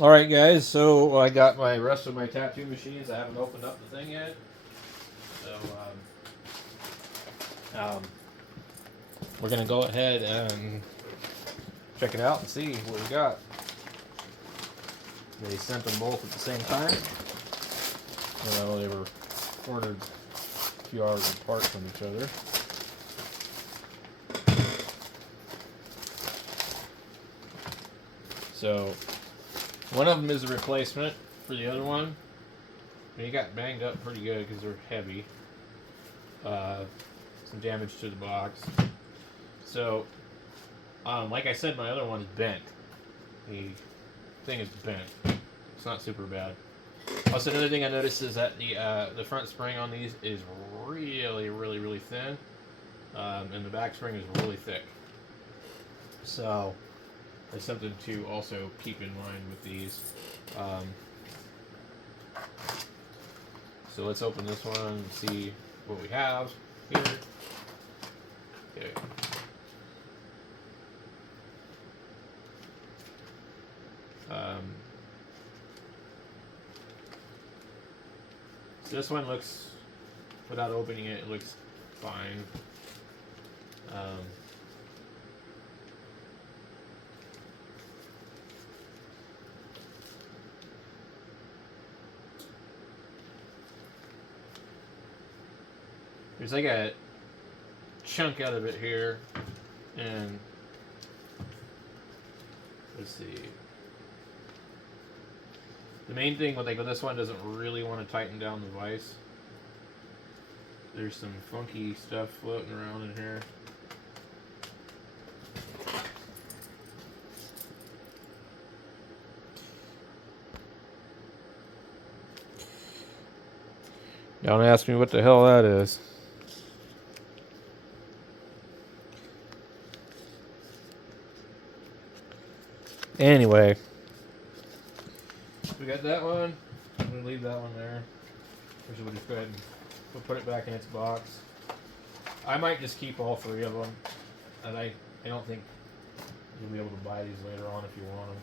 All right, guys. So I got my rest of my tattoo machines. I haven't opened up the thing yet. So we're gonna go ahead and check it out and see what we got. They sent them both at the same time. They were ordered a few hours apart from each other. So one of them is a replacement for the other one. And he got banged up pretty good because they're heavy. Some damage to the box. So, like I said, my other one is bent. The thing is bent. It's not super bad. Also, another thing I noticed is that the front spring on these is really thin, and the back spring is really thick. So, there's something to also keep in mind with these. Um, so let's open this one and see what we have here. Okay. So this one looks, without opening it, it looks fine. Um, there's like a chunk out of it here, and let's see. The main thing with this one doesn't really want to tighten down the vise. There's some funky stuff floating around in here. Don't ask me what the hell that is. Anyway, we got that one. I'm gonna leave that one there. We'll just go ahead and we'll put it back in its box. I might just keep all three of them, and I don't think you'll be able to buy these later on if you want them.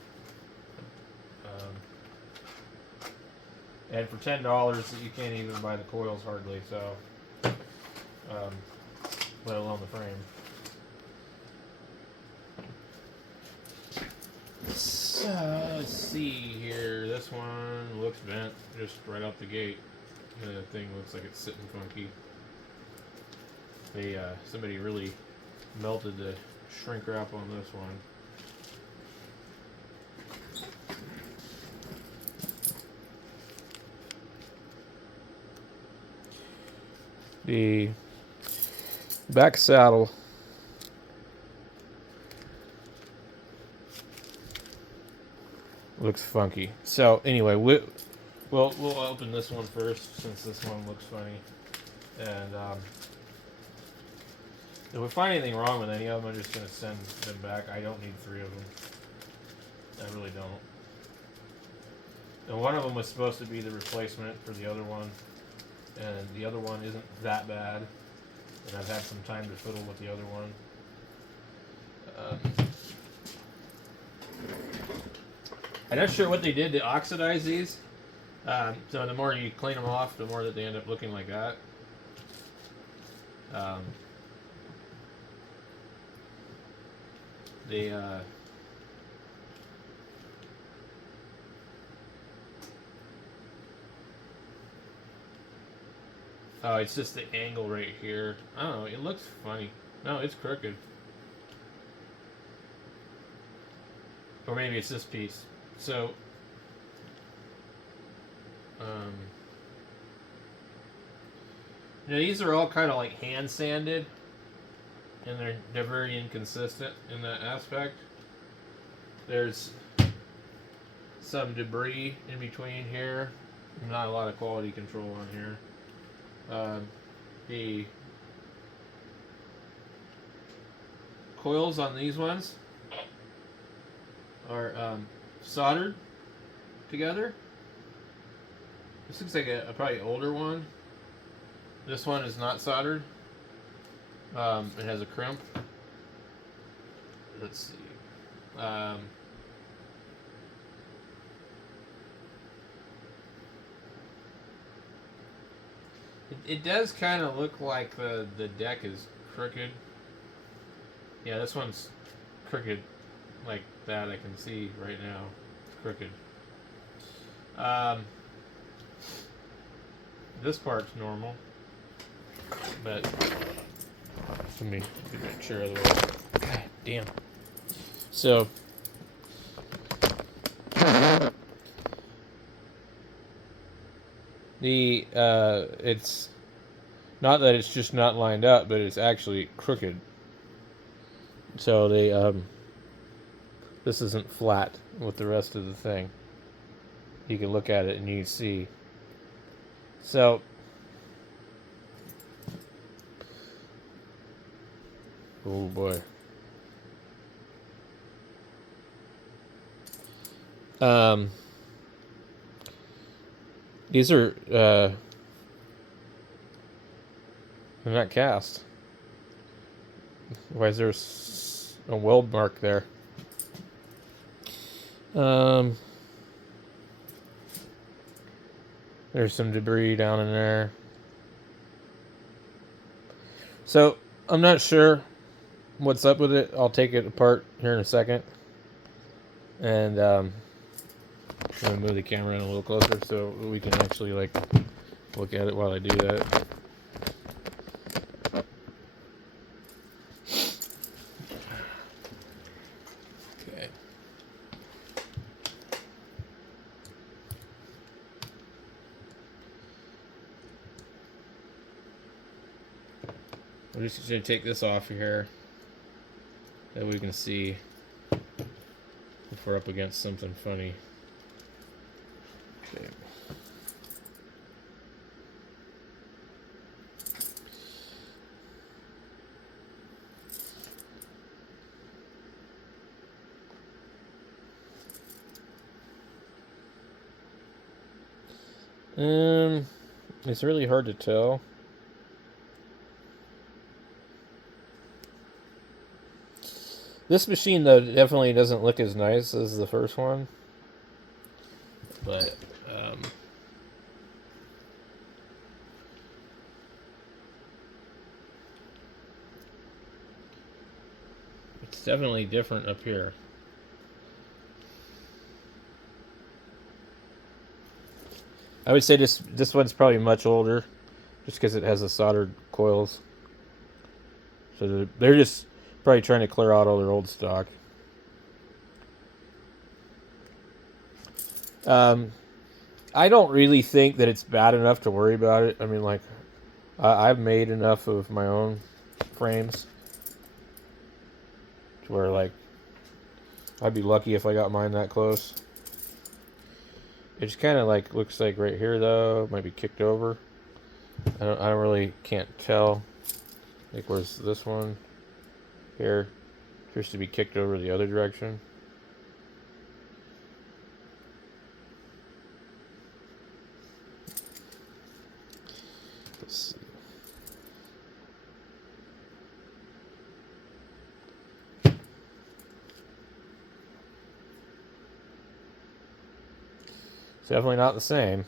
And for $10, you can't even buy the coils hardly. So, let alone the frame. So let's see here. This one looks bent just right out the gate. The thing looks like it's sitting funky. Somebody really melted the shrink wrap on this one. The back saddle looks funky. So anyway, we'll open this one first since this one looks funny, and if we find anything wrong with any of them, I'm just gonna send them back. I don't need three of them. I really don't. And one of them was supposed to be the replacement for the other one, and the other one isn't that bad. And I've had some time to fiddle with the other one. I'm not sure what they did to oxidize these. So the more you clean them off, the more that they end up looking like that. They oh, it's just the angle right here. I don't know. It looks funny. No, it's crooked. Or maybe it's this piece. So, these are all kind of like hand sanded, and they're very inconsistent in that aspect. There's some debris in between here. Not a lot of quality control on here. The coils on these ones are soldered together. This looks like a probably older one. This one is not soldered. It has a crimp. Let's see. It does kind of look like the deck is crooked. Yeah, this one's crooked like that. I can see right now. It's crooked. This part's normal, but let me make sure otherwise. God damn. So the it's not that it's just not lined up, but it's actually crooked. So they this isn't flat with the rest of the thing. You can look at it and you can see. So oh boy. These are they're not cast. Why is there a weld mark there? There's some debris down in there. So I'm not sure what's up with it. I'll take it apart here in a second, and I'm gonna move the camera in a little closer so we can actually like look at it while I do that. Okay. I'm just gonna take this off here that we can see if we're up against something funny. Okay. It's really hard to tell. This machine, though, definitely doesn't look as nice as the first one. But, it's definitely different up here. I would say this one's probably much older, just because it has the soldered coils. So they're just probably trying to clear out all their old stock. I don't really think that it's bad enough to worry about it. I mean, like, I've made enough of my own frames to where, like, I'd be lucky if I got mine that close. It just kind of like looks like right here though, might be kicked over. I don't really can't tell. Like where's this one? Here, appears to be kicked over the other direction. Let's see. It's definitely not the same.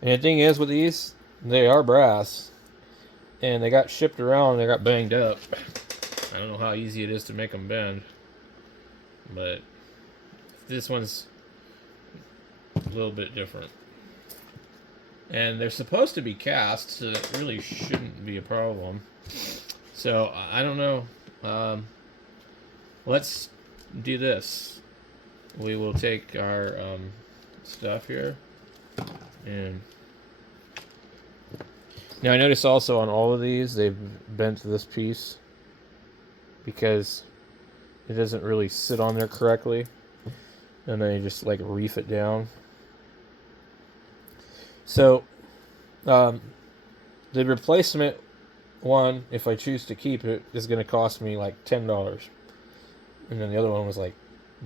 And the thing is with these, they are brass. And they got shipped around and they got banged up. I don't know how easy it is to make them bend. But this one's a little bit different. And they're supposed to be cast, so that really shouldn't be a problem. So, I don't know. Let's do this. We will take our stuff here. And now I notice also on all of these, they've bent this piece because it doesn't really sit on there correctly. And then you just like reef it down. So, the replacement one, if I choose to keep it, is going to cost me like $10. And then the other one was like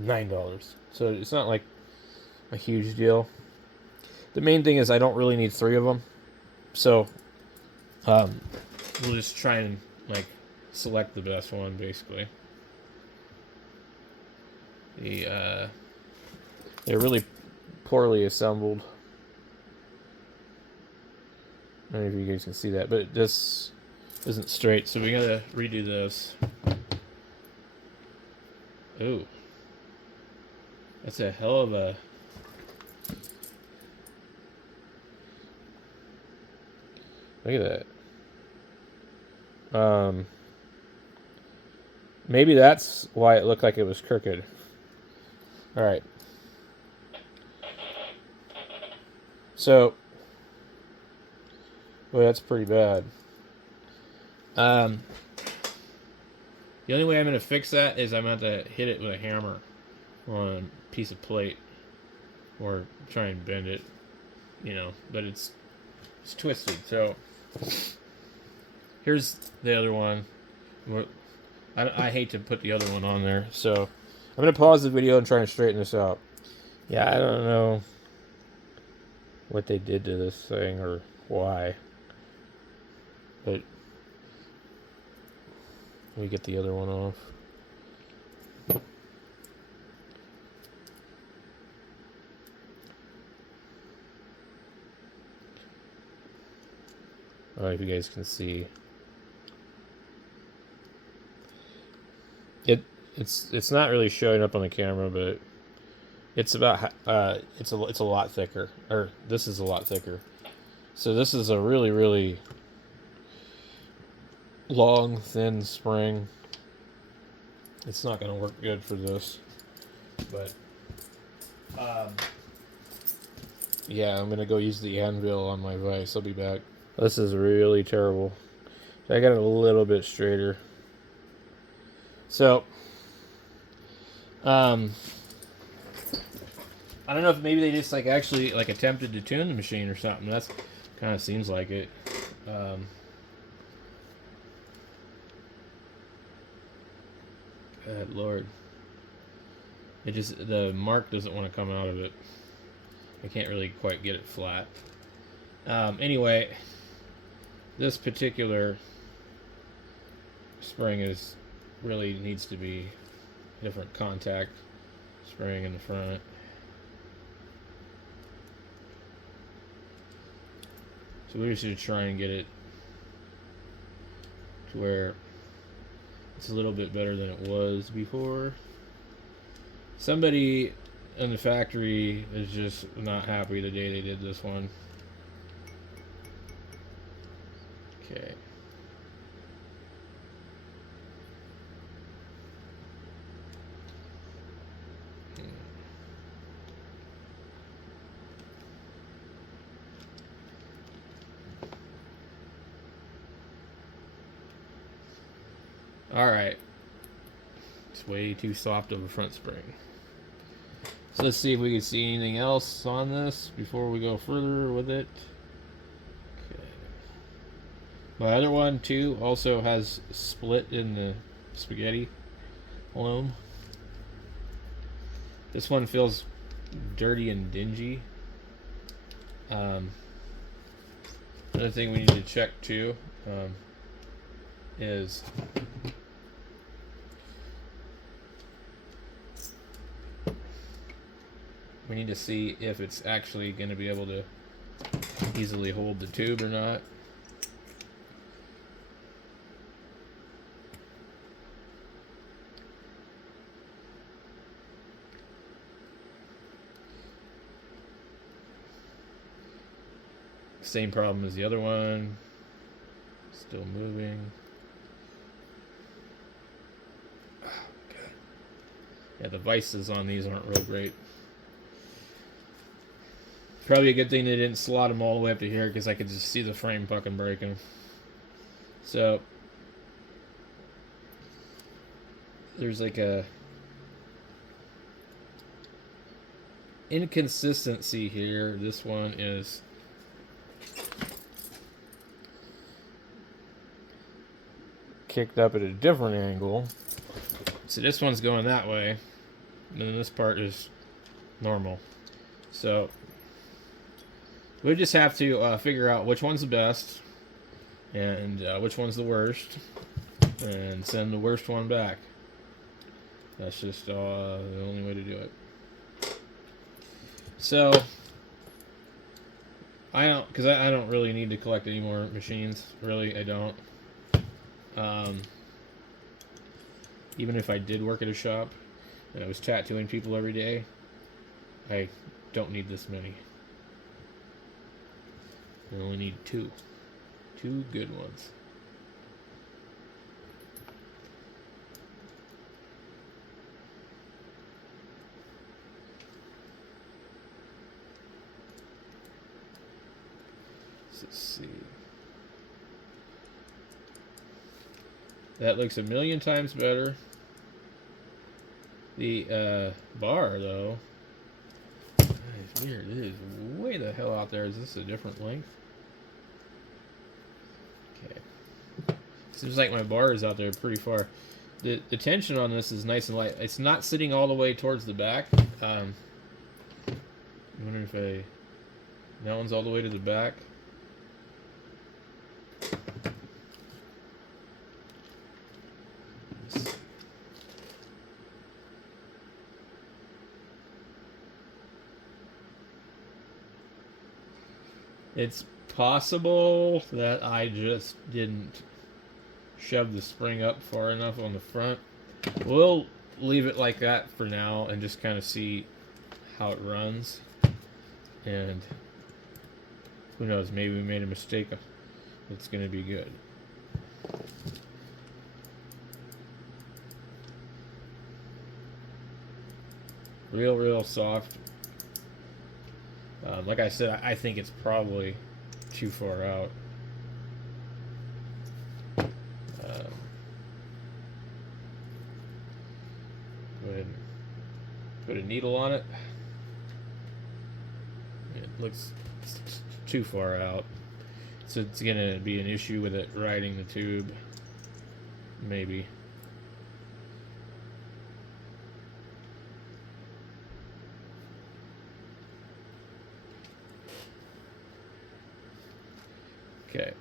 $9. So it's not like a huge deal. The main thing is I don't really need 3 of them. So, we'll just try and like select the best one basically. They're really poorly assembled. I don't know if you guys can see that, but this isn't straight, so we gotta redo this. Ooh. That's a hell of a... Look at that. Maybe that's why it looked like it was crooked. Alright. So, well, that's pretty bad. The only way I'm going to fix that is I'm going to have to hit it with a hammer on a piece of plate. Or try and bend it. You know, but it's twisted. So, here's the other one. I hate to put the other one on there. So, I'm going to pause the video and try and straighten this out. Yeah, I don't know what they did to this thing or why. But let me get the other one off. I don't know if you guys can see. It's not really showing up on the camera, but it's about it's a lot thicker. Or this is a lot thicker. So this is a really long, thin spring. It's not going to work good for this, but yeah, I'm going to go use the anvil on my vise. I'll be back. This is really terrible. I got it a little bit straighter. So, I don't know if maybe they just like actually like attempted to tune the machine or something. That's kind of seems like it. Good Lord. It just, the mark doesn't want to come out of it. I can't really quite get it flat. Anyway, this particular spring is really needs to be a different contact spring in the front. So we should try and get it to where it's a little bit better than it was before. Somebody in the factory is just not happy the day they did this one. Okay. Alright. It's way too soft of a front spring. So let's see if we can see anything else on this before we go further with it. Okay. My other one too also has split in the spaghetti loam. This one feels dirty and dingy. Another thing we need to check too is we need to see if it's actually going to be able to easily hold the tube or not. Same problem as the other one. Still moving. Oh, God. Yeah, the vices on these aren't real great. Probably a good thing they didn't slot them all the way up to here because I could just see the frame fucking breaking. So there's like a inconsistency here. This one is kicked up at a different angle. So this one's going that way, and then this part is normal. So we just have to figure out which one's the best and which one's the worst, and send the worst one back. That's just the only way to do it. So I don't, because I don't really need to collect any more machines. Really, I don't. Um, even if I did work at a shop and I was tattooing people every day, I don't need this many. I only need two. Two good ones. Let's see. That looks a million times better. The bar, though, it's weird. It is way the hell out there. Is this a different length? Okay. Seems like my bar is out there pretty far. The tension on this is nice and light. It's not sitting all the way towards the back. I wonder if that one's all the way to the back. It's possible that I just didn't shove the spring up far enough on the front. We'll leave it like that for now and just kind of see how it runs. And who knows, maybe we made a mistake that's going to be good. Real soft. Like I said, I think it's probably too far out. Go ahead and put a needle on it. It looks too far out. So it's going to be an issue with it riding the tube. Maybe. Okay.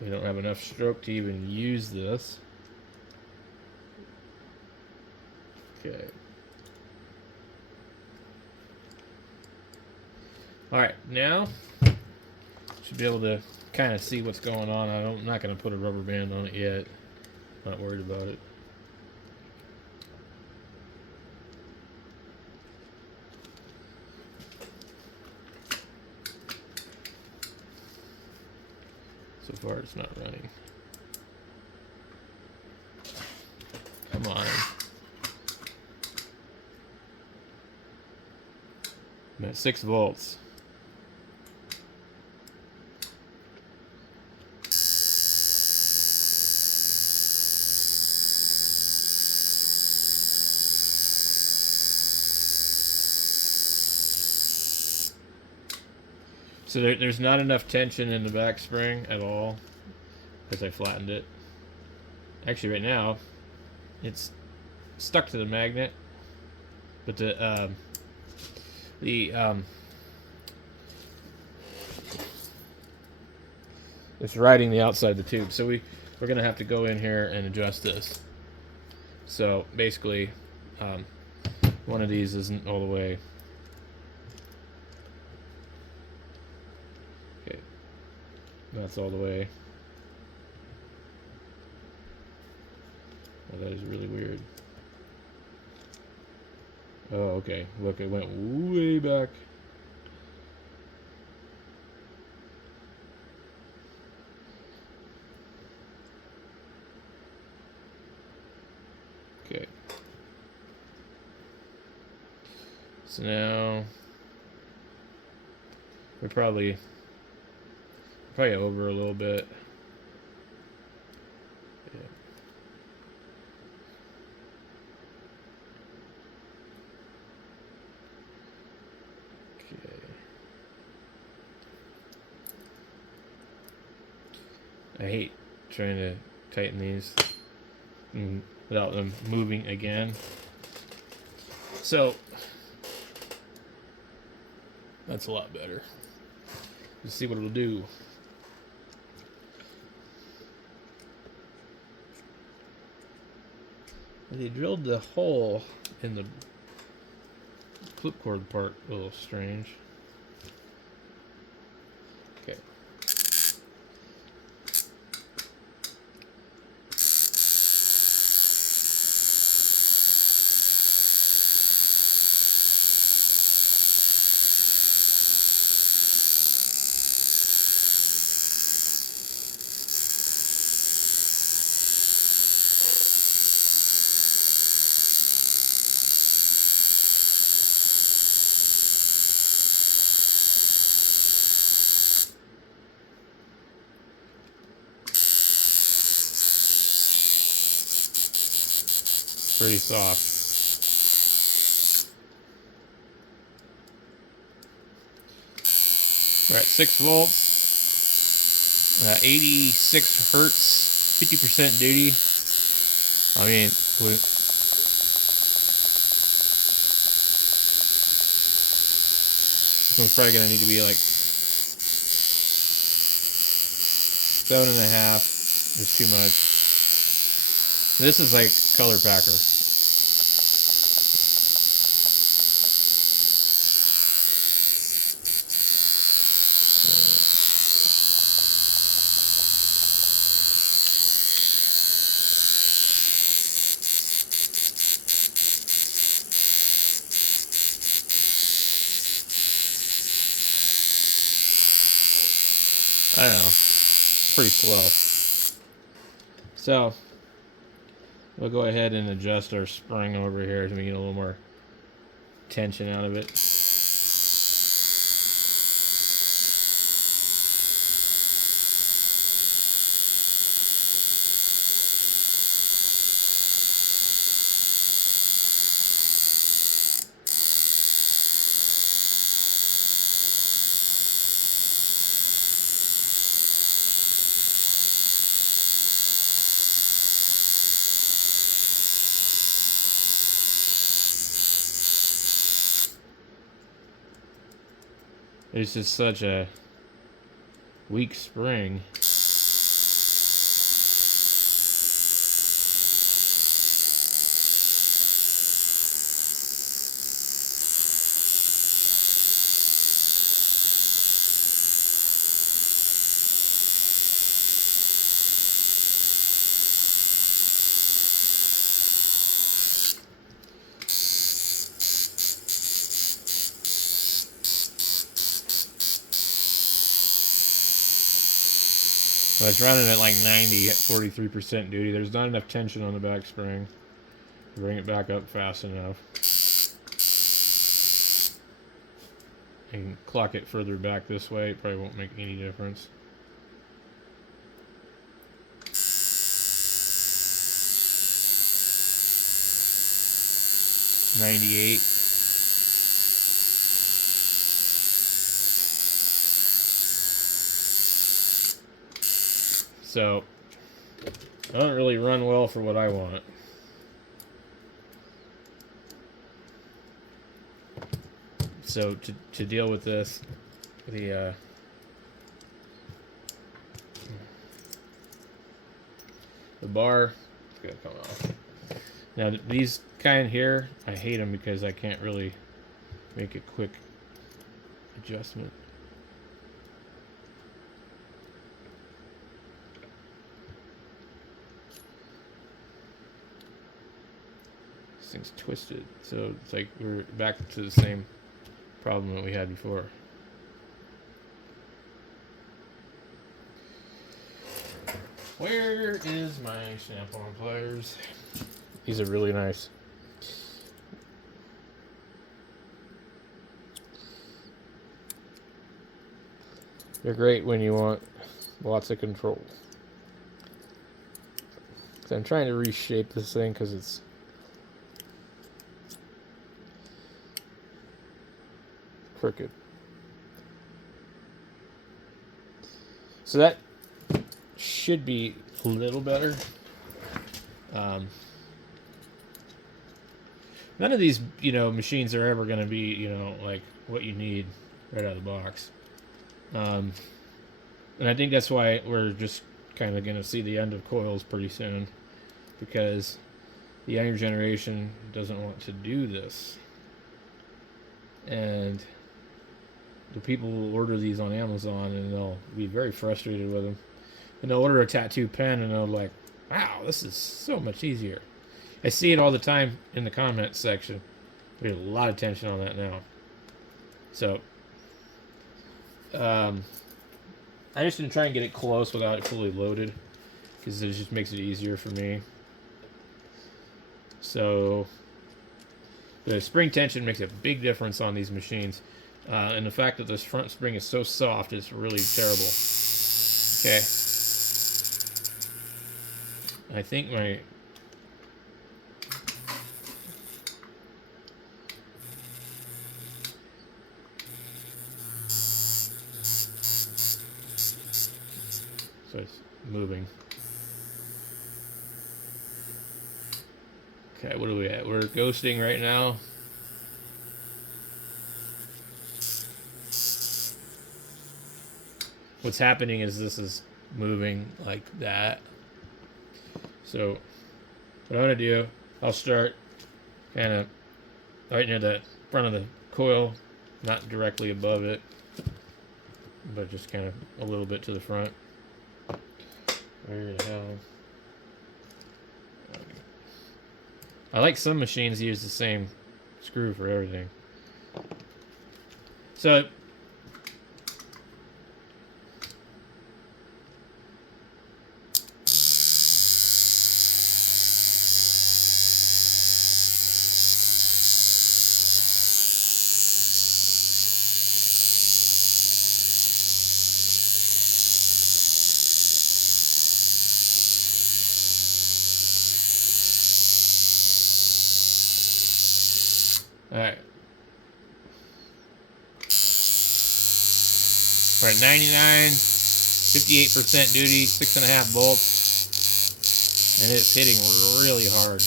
We don't have enough stroke to even use this. Okay. Alright, now should be able to kind of see what's going on. I'm not going to put a rubber band on it yet. Not worried about it. So far it's not running. Come on. I'm at 6 volts. So there's not enough tension in the back spring at all because I flattened it. Actually, right now, it's stuck to the magnet, but it's riding the outside of the tube. So we're gonna have to go in here and adjust this. So basically, one of these isn't all the way. Okay, that's all the way. Oh, that is really weird. Oh, okay. Look, it went way back. Okay. So now we're probably over a little bit. Yeah. Okay. I hate trying to tighten these without them moving again. So that's a lot better. Let's see what it'll do. They drilled the hole in the clip cord part a little strange. Okay. Pretty soft. We're at 6 volts, 86 hertz, 50% duty. I mean, this one's probably gonna need to be like 7.5. It's too much. This is like color packer. I don't know. Pretty slow. So we'll go ahead and adjust our spring over here so we get a little more tension out of it. It's just such a weak spring. But it's running at like 90 at 43% duty. There's not enough tension on the back spring to bring it back up fast enough. You can clock it further back this way. It probably won't make any difference. $98. So, it doesn't really run well for what I want. So, to deal with this, the bar is going to come off. Now, these kind here, I hate them because I can't really make a quick adjustment. This thing's twisted, so it's like we're back to the same problem that we had before. Where is my Snap-on pliers? These are really nice. They're great when you want lots of control. So I'm trying to reshape this thing because it's crooked. So that should be a little better. None of these, machines are ever going to be, like what you need right out of the box. And I think that's why we're just kind of going to see the end of coils pretty soon, because the younger generation doesn't want to do this. and the people will order these on Amazon, and they'll be very frustrated with them. And they'll order a tattoo pen, and they'll like, wow, this is so much easier. I see it all the time in the comments section. There's a lot of tension on that now. So, I just didn't try and get it close without it fully loaded, because it just makes it easier for me. So, the spring tension makes a big difference on these machines. And the fact that this front spring is so soft is really terrible. Okay. I think my... So it's moving. Okay, what are we at? We're ghosting right now. What's happening is this is moving like that. So what I'm going to do, I'll start kind of right near the front of the coil, not directly above it, but just kind of a little bit to the front. Where the hell? I like some machines use the same screw for everything. So alright. We're at 99, 58% duty, 6.5 volts, and it's hitting really hard.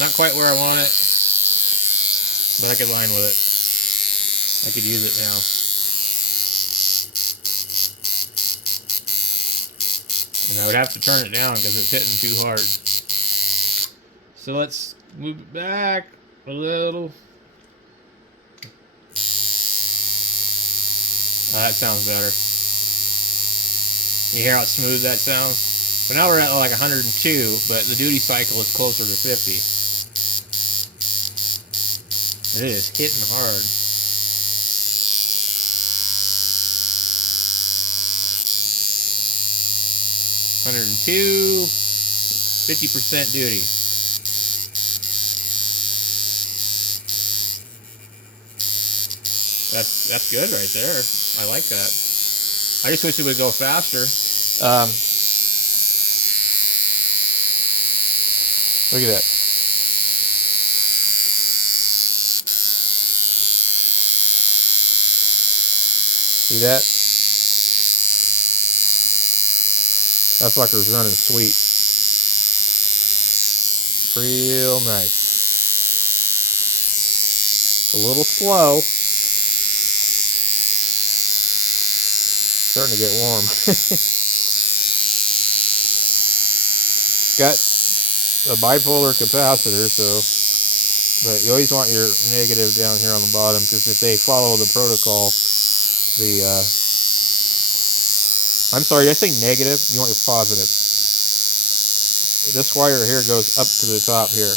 Not quite where I want it, but I could line with it. I could use it now. And I would have to turn it down because it's hitting too hard. So let's move it back a little. That sounds better. You hear how smooth that sounds? But now we're at like 102, but the duty cycle is closer to 50. It is hitting hard. $102, 50% duty. That's good right there. I like that. I just wish it would go faster. Look at that. See that? That fucker's running sweet. Real nice. A little slow. Starting to get warm. Got a bipolar capacitor, so, but you always want your negative down here on the bottom, because if they follow the protocol, I'm sorry, did I say negative? You want your positive. This wire here goes up to the top here.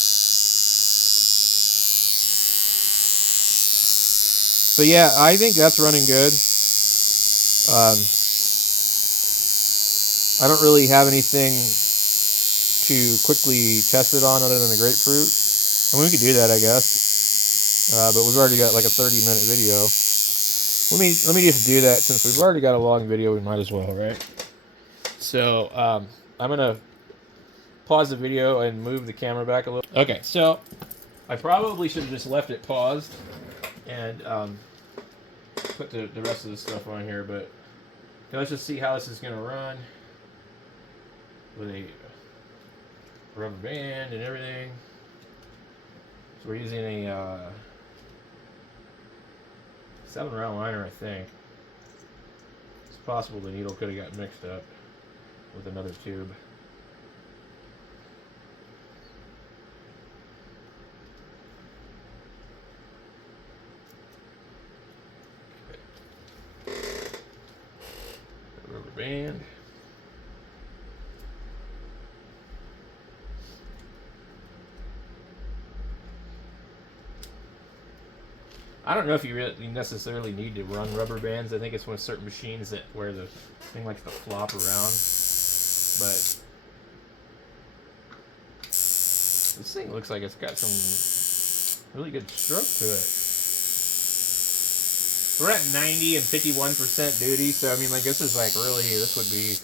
So yeah, I think that's running good. I don't really have anything to quickly test it on other than the grapefruit. I mean, we could do that, I guess. But we've already got like a 30-minute video. Let me just do that since we've already got a long video. We might as well, right? So I'm gonna pause the video and move the camera back a little. Okay, so I probably should have just left it paused and put the rest of the stuff on here, but let's just see how this is gonna run with a rubber band and everything. So we're using a 7-round liner, I think. It's possible the needle could have got mixed up with another tube. band. I don't know if you really necessarily need to run rubber bands. I think it's one of certain machines that where the thing likes to flop around. But this thing looks like it's got some really good stroke to it. We're at 90 and 51% duty, so I mean, like, this is like really, this would be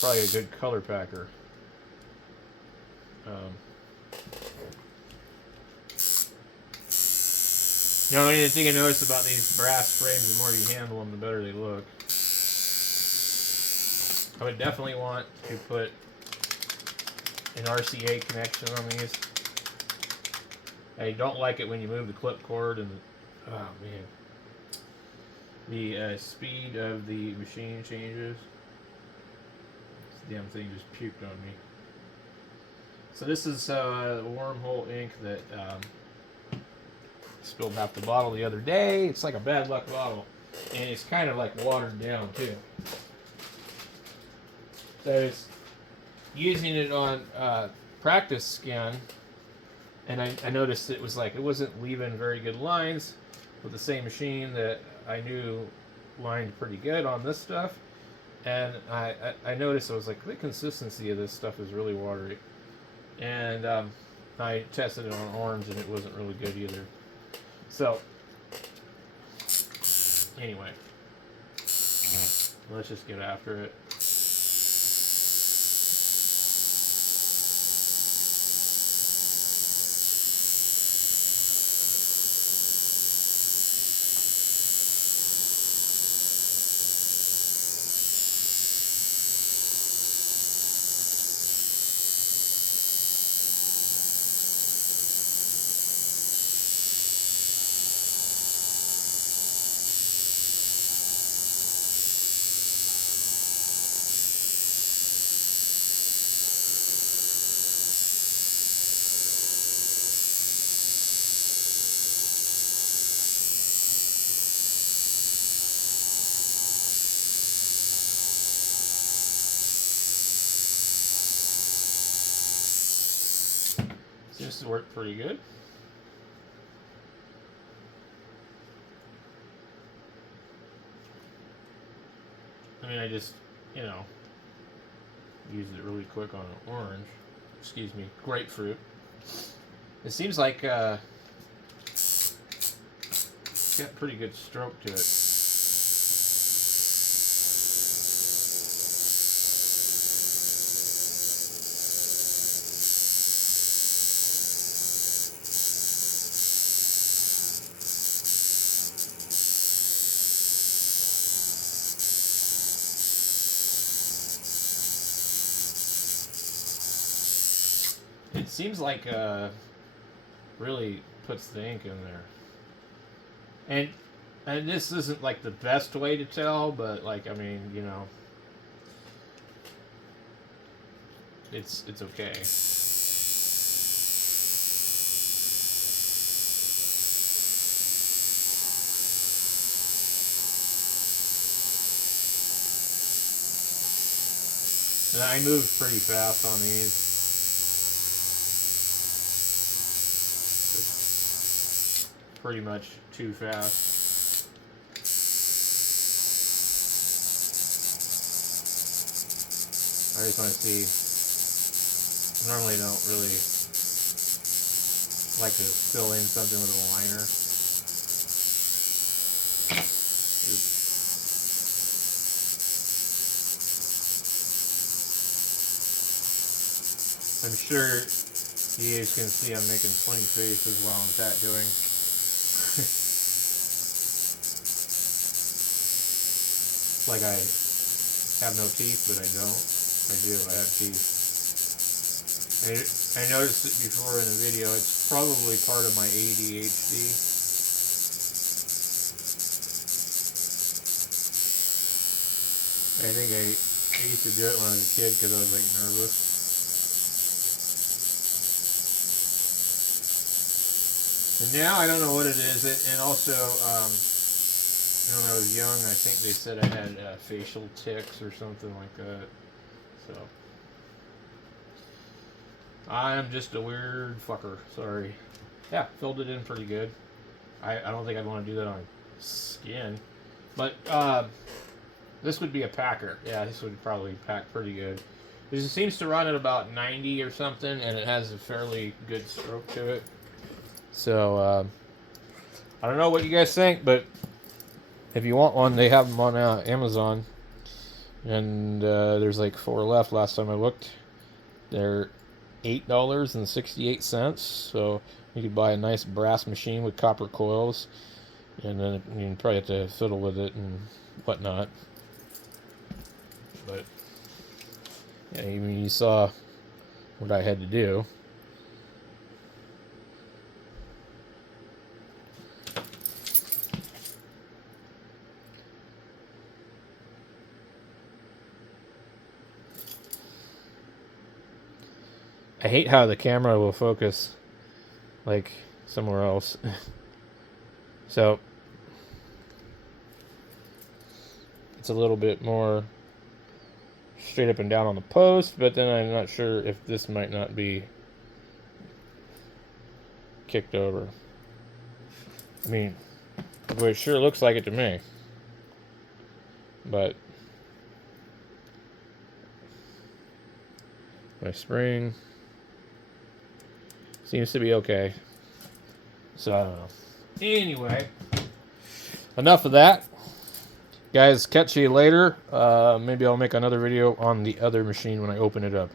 probably a good color packer. The only thing I notice about these brass frames, the more you handle them, the better they look. I would definitely want to put an RCA connection on these. I don't like it when you move the clip cord and oh man, the speed of the machine changes. This damn thing just puked on me. So this is Wormhole ink that spilled half the bottle the other day. It's like a bad luck bottle, and it's kind of like watered down too. So it's using it on practice scan, and I noticed it was like it wasn't leaving very good lines with the same machine that I knew lined pretty good on this stuff. And I noticed I was like, the consistency of this stuff is really watery. And I tested it on orange and it wasn't really good either. So, anyway, let's just get after it. Seems to work pretty good. I mean, I just, you know, used it really quick on an orange. Excuse me, grapefruit. It seems like it's got pretty good stroke to it. It seems like really puts the ink in there, and this isn't like the best way to tell, but like I mean, you know, it's okay. And I moved pretty fast on these. Pretty much too fast. I just want to see. I normally don't really like to fill in something with a liner. Oops. I'm sure you guys can see I'm making funny faces while I'm tattooing. Like I have no teeth, but I don't. I do. I have teeth. I noticed it before in a video. It's probably part of my ADHD. I think I used to do it when I was a kid because I was like nervous. And now I don't know what it is. And also, When I was young, I think they said I had facial tics or something like that. So I'm just a weird fucker. Sorry. Yeah, filled it in pretty good. I don't think I'd want to do that on skin. But this would be a packer. Yeah, this would probably pack pretty good. It seems to run at about 90 or something, and it has a fairly good stroke to it. So I don't know what you guys think, but if you want one, they have them on Amazon. And there's like 4 left last time I looked. They're $8.68. So you could buy a nice brass machine with copper coils. And then you can probably have to fiddle with it and whatnot. But yeah, you saw what I had to do. I hate how the camera will focus like somewhere else. So it's a little bit more straight up and down on the post, but then I'm not sure if this might not be kicked over. I mean, well, it sure looks like it to me. But my spring seems to be okay. So I don't know. Anyway, enough of that. Guys, catch you later. Maybe I'll make another video on the other machine when I open it up.